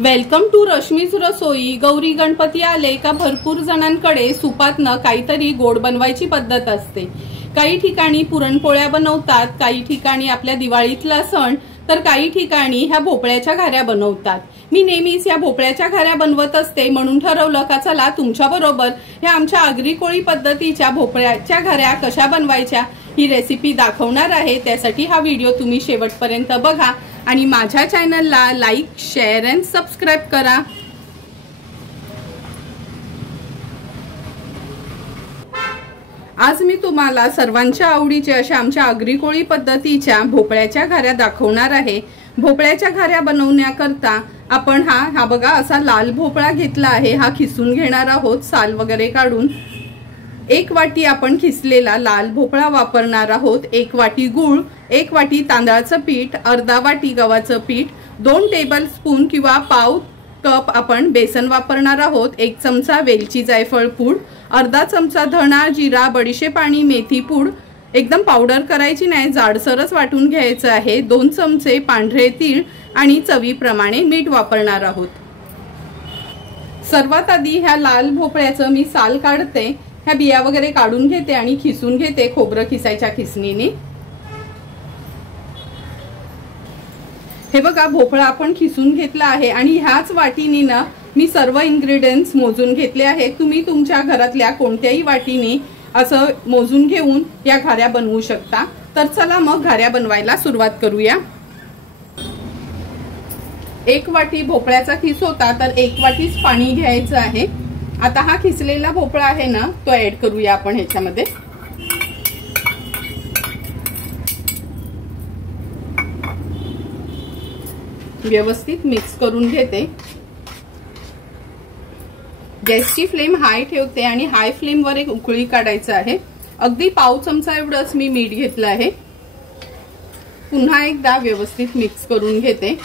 Welcome to Rashmi's रसोई। गौरी गणपती आले का भरपूर जणांकडे सुपातनं काहीतरी गोड बनवायची पद्धत असते। काही ठिकाणी पुरणपोळ्या बनवतात, काही ठिकाणी आपल्या दिवाळीतला सण, तर काही ठिकाणी ह्या भोपळ्याच्या घाऱ्या बनवतात। मी नेहमीच या भोपळ्याच्या घाऱ्या बनवत असते, म्हणून ठरवलं का चला तुमच्या बरोबर ह्या आमच्या आगरी कोळी पद्धतीच्या भोपळ्याच्या घाऱ्या कशा बनवायच्या ही रेसिपी दाखवणार आहे। त्यासाठी हा व्हिडिओ तुम्ही शेवटपर्यंत बघा आणि माझ्या चॅनलला लाईक, शेअर अँड सबस्क्राइब करा। आज मी तुम्हाला सर्वांच्या आवडीच्या अशा आमच्या आगरी कोळी पद्धतीच्या भोपळ्याच्या घाऱ्या दाखवणार आहे। भोपळ्याच्या घाऱ्या बनवण्याकरता आपण हा बघा असा लाल भोपळा घेतला आहे। हा खिसून घेणार आहोत साल वगैरे काढून। 1 वाटी आपण खिसलेला लाल भोपळा वापरणार आहोत। 1 वाटी गूळ, 1 वाटी तांदळाचं पीठ, अर्धा वाटी गव्हाचं पीठ, 2 टेबलस्पून किंवा पाव कप आपण बेसन वापरणार आहोत। 1 चमचा वेलची जायफळ पूड, अर्धा चमचा धणा, जिरा, बडीशेप आणि मेथी पूड। एकदम पावडर करायची नाही, जाडसरच वाटून घ्यायचं आहे। 2 चमचे पांढरे तीळ आणि चवीप्रमाणे मीठ वापरणार आहोत। सर्वात आधी ह्या लाल भोपळ्याचं मी साल काढते, ह्या बिया वगैरे काढून घेते आणि खिसून घेते खोबरं खिसायच्या खिसणीने। हे बघा भोपळा आपण खिसून घेतला आहे आणि ह्याच वाटीने ना मी सर्व इन्ग्रेडियंट्स मोजून घेतले आहेत। तुम्ही तुमच्या घरातल्या कोणत्याही वाटीने असं मोजून घेऊन या घाऱ्या बनवू शकता। तर चला मग घाऱ्या बनवायला सुरुवात करूया। 1 वाटी भोपळ्याचा खिस होता, तर 1 वाटीच पाणी घ्यायचं आहे। आता हा खिसलेला भोपळा आहे ना तो ऍड करूया आपण ह्याच्यामध्ये। व्यवस्थित मिक्स करून घेते। गॅसची फ्लेम हाय ठेवते आणि हाय फ्लेम वर एक उकळी काढायचं आहे। अगदी पाव चमचा एवढंच मी मीठ घेतलं आहे। पुन्हा एकदा व्यवस्थित मिक्स करून घेते।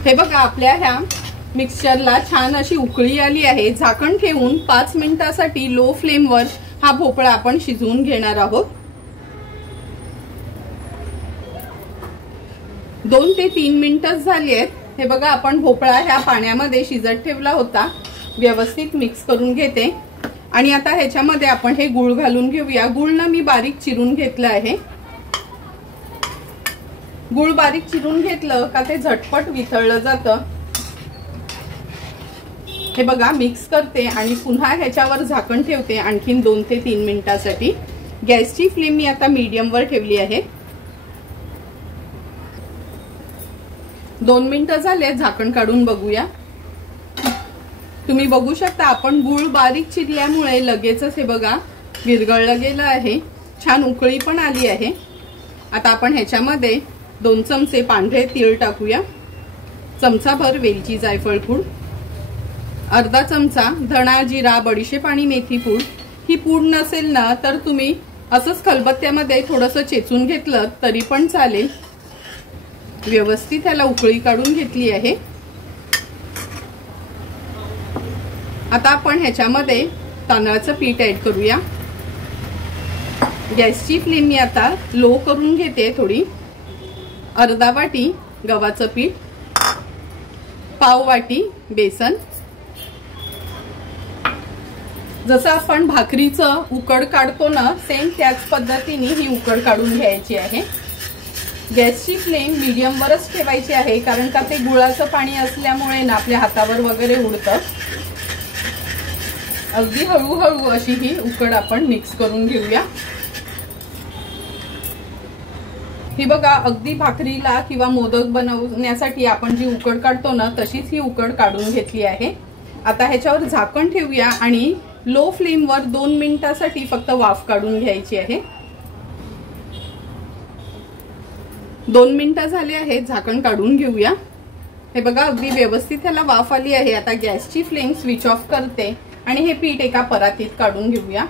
हे बघा आपल्या ह्या मिक्सचरला छान अशी उकळी आली आहे। झाकण ठेवून 5 मिनिटांसाठी लो फ्लेम वर हा भोपळा आपण शिजवून घेणार आहोत। 2 ते 3 मिनिटं झाली आहेत। हे बघा आपण भोपळा ह्या पाण्यामध्ये शिजत ठेवला होता। व्यवस्थित मिक्स करून घेते आणि आता ह्याच्यामध्ये आपण हे गूळ घालून घेऊया। गूळ ना मी बारीक चिरून घेतलं आहे। गूळ बारीक चिरून घेतलं का ते झटपट वितळलं जातं। हे बघा मिक्स करते आणि पुन्हा ह्याच्यावर झाकण ठेवते आणखीन 2 ते 3 मिनिटांसाठी। गॅसची फ्लेम मी आता मीडियम वर ठेवली आहे। 2 मिनिटं झाले, झाकण काढून बघूया। तुम्ही बघू शकता आपण गूळ बारीक चिरल्यामुळे लगेचच हे बघा विरघळलं गेलं आहे। छान उकळी पण आली आहे। आता आपण ह्याच्यामध्ये 2 चमचे पांढरे तीळ टाकूया, चमचाभर वेलची जायफळ पूड, अर्धा चमचा धणा, जिरा, बडीशेप आणि मेथी पूड। ही पूड नसेल ना तर तुम्ही असंच खलबत्त्यामध्ये थोडंसं चेचून घेतलं तरी पण चालेल। व्यवस्थित ह्याला उकळी काढून घेतली आहे। आता आपण ह्याच्यामध्ये तांदळाचं पीठ ऍड करूया। गॅसची फ्लेम मी आता लो करून घेते थोडी। अर्धा वाटी गव्हाचं पीठ, पाव वाटी बेसन। जसं आपण भाकरीचं उकड काढतो ना सेम त्याच पद्धतीने ही उकड काढून घ्यायची आहे। गॅसची फ्लेम मीडियम वरच ठेवायची आहे, कारण का ते गुळाचं पाणी असल्यामुळे ना आपल्या हातावर वगैरे उडतं। अगदी हळूहळू अशी ही उकड आपण मिक्स करून घेऊया। ही बघा अगदी भाकरीला किंवा मोदक बनवण्यासाठी आपण जी उकड काढतो ना तशीच ही उकड काढून घेतली आहे। आता ह्याच्यावर झाकण ठेवूया आणि लो फ्लेम वर 2 मिनिटांसाठी फक्त वाफ काढून घ्यायची आहे। 2 मिनिटं झाले आहेत, झाकण काढून घेऊया। हे बघा अगदी व्यवस्थित ह्याला वाफ आली आहे। आता गॅसची फ्लेम स्विच ऑफ करते आणि हे पीठ एका परातीत काढून घेऊया।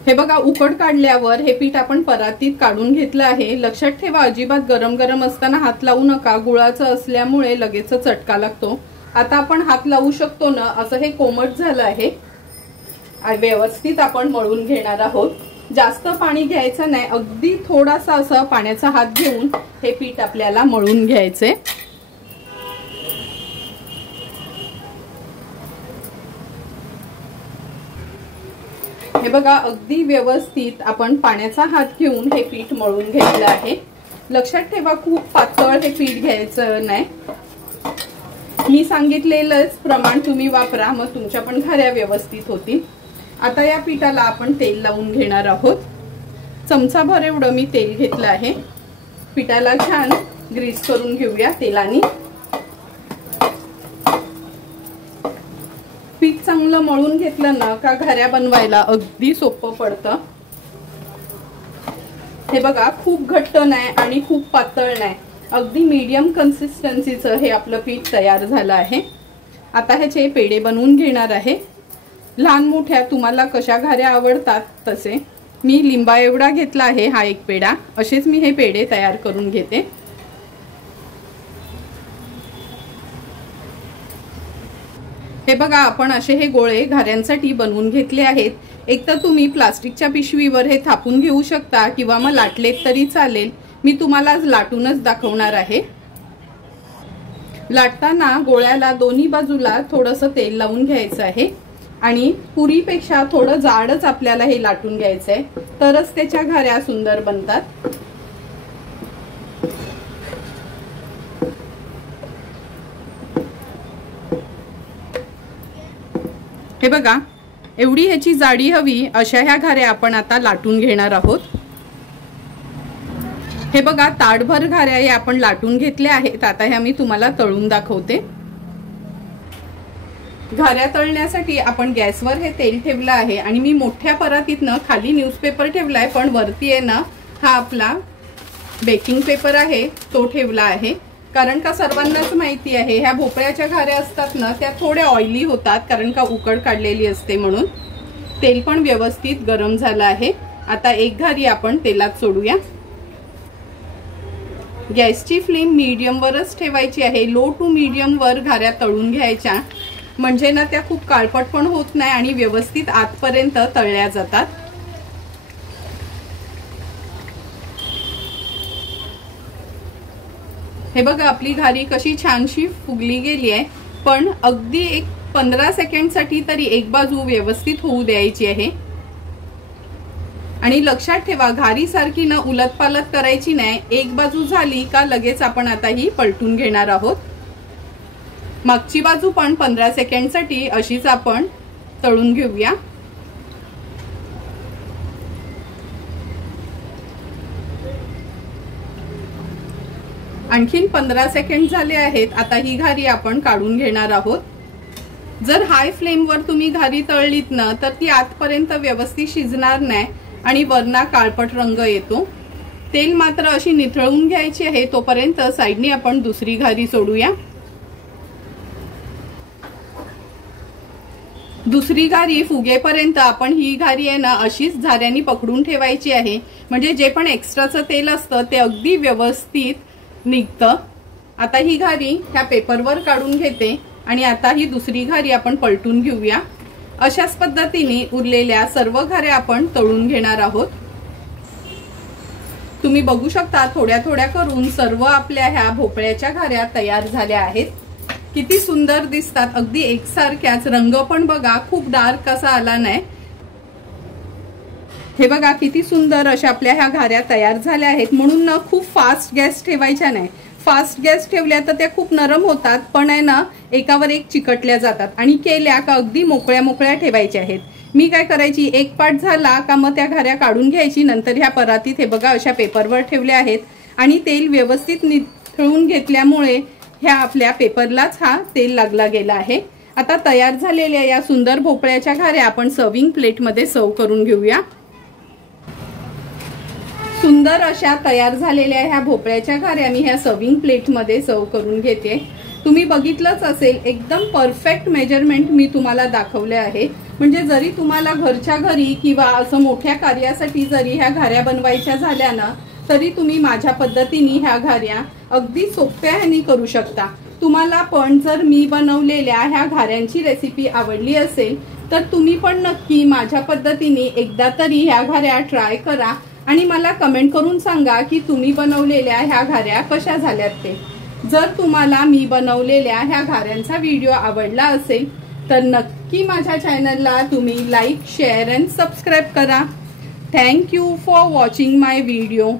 हे बघा उकड काढल्यावर हे पीठ आपण परातीत काढून घेतलं आहे। लक्षात ठेवा अजिबात गरम गरम असताना हात लावू नका, गुळाचं असल्यामुळे लगेच चटका लागतो। आता आपण हात लावू शकतो ना, असं हे कोमट झालं आहे आणि व्यवस्थित आपण मळून घेणार आहोत. जास्त पाणी घ्यायचं नाही, अगदी थोडासा असं पाण्याचा हात घेऊन हे पीठ आपल्याला मळून घ्यायचे. हे बघा, अगदी व्यवस्थित आपण पाण्याचा हात घेऊन हे पीठ मळून घेतलं आहे. लक्षात ठेवा, खूप पातळ हे पीठ घ्यायचं नाही. मी सांगितलेलंच प्रमाण तुम्ही वापरा, मग तुमच्या पण घाऱ्या व्यवस्थित होतील. आता या पिठाला आपण तेल लावून घेणार आहोत. चमचाभर एवढं मी तेल घेतलं आहे. पिठाला छान ग्रीस करून घेऊया तेलाने. पीठ चांगलं मळून घेतलं ना का घाऱ्या बनवायला अगदी सोपं पडतं. हे बघा, खूप घट्ट नाही आणि खूप पातळ नाही, अगदी मीडियम कन्सिस्टन्सीचं हे आपलं पीठ तयार झालं आहे. आता ह्याचे पेढे बनवून घेणार आहे. लहान मोठ्या तुम्हाला कशा घाऱ्या आवडतात तसे. मी लिंबा एवढा घेतला आहे हा एक पेढा. असेच मी हे पेढे तयार करून घेते. हे बघा, आपण असे हे गोळे घाऱ्यांसाठी बनवून घेतले आहेत. एक तर तुम्ही प्लास्टिकच्या पिशवीवर हे थापून घेऊ शकता किंवा मग लाटलेत तरी चालेल. मी तुम्हाला आज लाटूनच दाखवणार आहे. लाटताना गोळ्याला दोन्ही बाजूला थोडंसं तेल लावून घ्यायचं आहे आणि पुरीपेक्षा थोडं जाडच आपल्याला हे लाटून घ्यायचं आहे, तरच त्याच्या घाऱ्या सुंदर बनतात. हे बघा, एवढी ह्याची जाडी हवी अशा ह्या घाऱ्या आपण आता लाटून घेणार आहोत. हे बघा, ताटभर घाऱ्या हे आपण लाटून घेतल्या आहेत. आता ह्या मी तुम्हाला तळून दाखवते. घाऱ्या तळण्यासाठी आपण गॅसवर हे तेल ठेवलं आहे आणि मी मोठ्या परातीतनं खाली न्यूजपेपर ठेवलाय, पण वरती आहे ना हा आपला बेकिंग पेपर आहे तो ठेवला आहे. कारण का सर्वांनाच माहिती आहे ह्या भोपळ्याच्या घाऱ्या असतात ना त्या थोड्या ऑइली होतात, कारण का उकड काढलेली असते म्हणून. तेल पण व्यवस्थित गरम झालं आहे. आता एक घारी आपण तेलात सोडूया. गॅसची फ्लेम मीडियम वरच ठेवायची आहे. लो टू मीडियम वर घाऱ्या तळून घ्यायच्या, म्हणजे ना त्या खूप काळपट पण होत नाही आणि व्यवस्थित आतपर्यंत तळल्या जातात. हे बघा, आपली घारी कशी छानशी फुगली गेली आहे. पण अगदी एक 15 सेकंडसाठी तरी एक बाजू व्यवस्थित होऊ द्यायची आहे. आणि लक्षात ठेवा, घारी सारखी न उलटपालट करायची नाही. एक बाजू झाली का लगेच आपण आता ही पलटून घेणार आहोत. मागची बाजू पण 15 सेकंडसाठी अशीच आपण तळून घेऊया. आणखीन 15 सेकंड झाले आहेत. आता ही घारी आपण काढून घेणार आहोत. जर हाय फ्लेमवर तुम्ही घारी तळलीत ना तर ती आतपर्यंत व्यवस्थित शिजणार नाही आणि वरना काळपट रंग येतो. तेल मात्र अशी निथळून घ्यायची आहे. तोपर्यंत साईडनी आपण दुसरी घारी सोडूया. दुसरी घारी फुगेपर्यंत आपण ही घारी आहे ना अशीच झाऱ्यानी पकडून ठेवायची आहे, म्हणजे जे पण एक्स्ट्राचं तेल असतं ते अगदी व्यवस्थित निघतं. आता ही घारी ह्या पेपरवर काढून घेते आणि आता ही दुसरी घारी आपण पलटून घेऊया. अशाच पद्धतीने उरलेल्या सर्व घाऱ्या आपण तळून घेणार आहोत. तुम्ही बघू शकता थोड्या थोड्या करून सर्व आपल्या ह्या भोपळ्याच्या घाऱ्या तयार झाल्या आहेत. किती सुंदर दिसतात, अगदी एकसारख्याच. रंग पण बघा खूप डार्क असा आला नाही. हे बघा किती सुंदर अशा आपल्या ह्या घाऱ्या तयार झाल्या आहेत. म्हणून ना खूप फास्ट गॅस ठेवायच्या नाही. फास्ट गॅस ठेवल्या तर त्या खूप नरम होतात, पण आहे ना एकावर एक चिकटल्या जातात. आणि केल्या का अगदी मोकळ्या मोकळ्या ठेवायच्या आहेत. मी काय करायची, एक पार्ट झाला का मग त्या घाऱ्या काढून घ्यायची. नंतर ह्या परातीत हे बघा अशा पेपरवर ठेवल्या आहेत आणि तेल व्यवस्थित निथळून घेतल्यामुळे ह्या आपल्या पेपरलाच हा तेल लागला गेला आहे. आता तयार झालेल्या या सुंदर भोपळ्याच्या घाऱ्या आपण सर्विंग प्लेटमध्ये सर्व करून घेऊया. सुंदर अशा तयार झालेल्या ह्या भोपळ्याच्या घाऱ्या मी ह्या सर्विंग प्लेटमध्ये सर्व करून घेते. तुम्ही बघितलंच असेल, एकदम परफेक्ट मेजरमेंट मी तुम्हाला दाखवले आहे. म्हणजे जरी तुम्हाला घरच्या घरी किंवा असं मोठ्या कार्यासाठी जरी ह्या घाऱ्या बनवायच्या झाल्या ना तरी तुम्ही माझ्या पद्धतीने ह्या घाऱ्या अगदी सोप्या ह्यानी करू शकता. तुम्हाला पण जर मी बनवलेल्या ह्या घाऱ्यांची रेसिपी आवडली असेल तर तुम्ही पण नक्की माझ्या पद्धतीने एकदा तरी ह्या घाऱ्या ट्राय करा आणि मला कमेंट करून सांगा की तुम्ही बनवलेल्या ह्या घाऱ्या कशा झाल्यात ते। जर तुम्हाला मी बनवलेल्या ह्या घाऱ्यांचा व्हिडिओ आवडला असेल तर नक्की माझ्या चॅनलला तुम्ही लाईक, शेअर अँड सबस्क्राईब करा। Thank you for watching my video.